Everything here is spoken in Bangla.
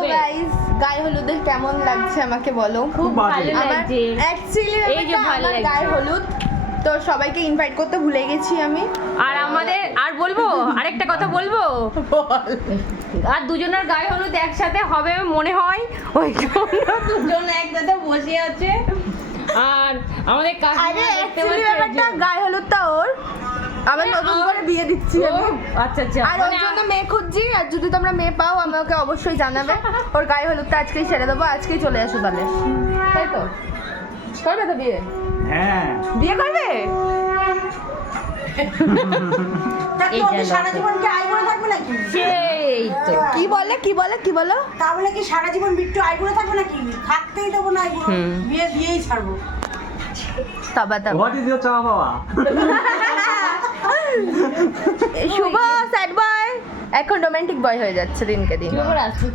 গাইস গায়ে হলুদের কেমন লাগছে আমাকে বলো। খুব ভালো লাগছে অ্যাকচুয়ালি এই যে ভালো লাগছে গায়ে হলুদ তো সবাইকে ইনভাইট করতে ভুলে গেছি আমি। আর আমাদের আর বলবো আরেকটা কথা বলবো, আর দুজনের গায়ে হলুদ একসাথে হবে মনে হয়, ওই জন্য দুজন একসাথে বসে আছে। আর আমাদের আরে অ্যাকচুয়ালি ব্যাপারটা গায়ে হলুদটা ওর, আবার নতুন করে বিয়ে দিচ্ছি আমি। আচ্ছা আচ্ছা, আর ওর জন্য মেয়ে খুঁজছি, আর যদি তোমরা মেয়ে পাও আমাকে অবশ্যই জানাবে। ওর গায়ে হলুদটা আজকেই ছেড়ে দেবো, আজকেই চলে আসো তাহলে, তাই তো? করবে তো বিয়ে? হ্যাঁ বিয়ে করবে? সারা জীবন কি আই করে থাকবে নাকি? সেই তো কি বলে কি বলে কি বলো? তাহলে কি সারা জীবন বিট্টু আই করে থাকবে নাকি? থাকতেই দেবো না, বিয়ে দিয়েই ছাড়বো। তবা তবা হোয়াট ইজ ইওর চাওয়া পাওয়া? শুভ স্যাড বয় এখন রোমান্টিক বয় হয়ে যাচ্ছে দিনকে দিন। কি ব্যাপার আসছে?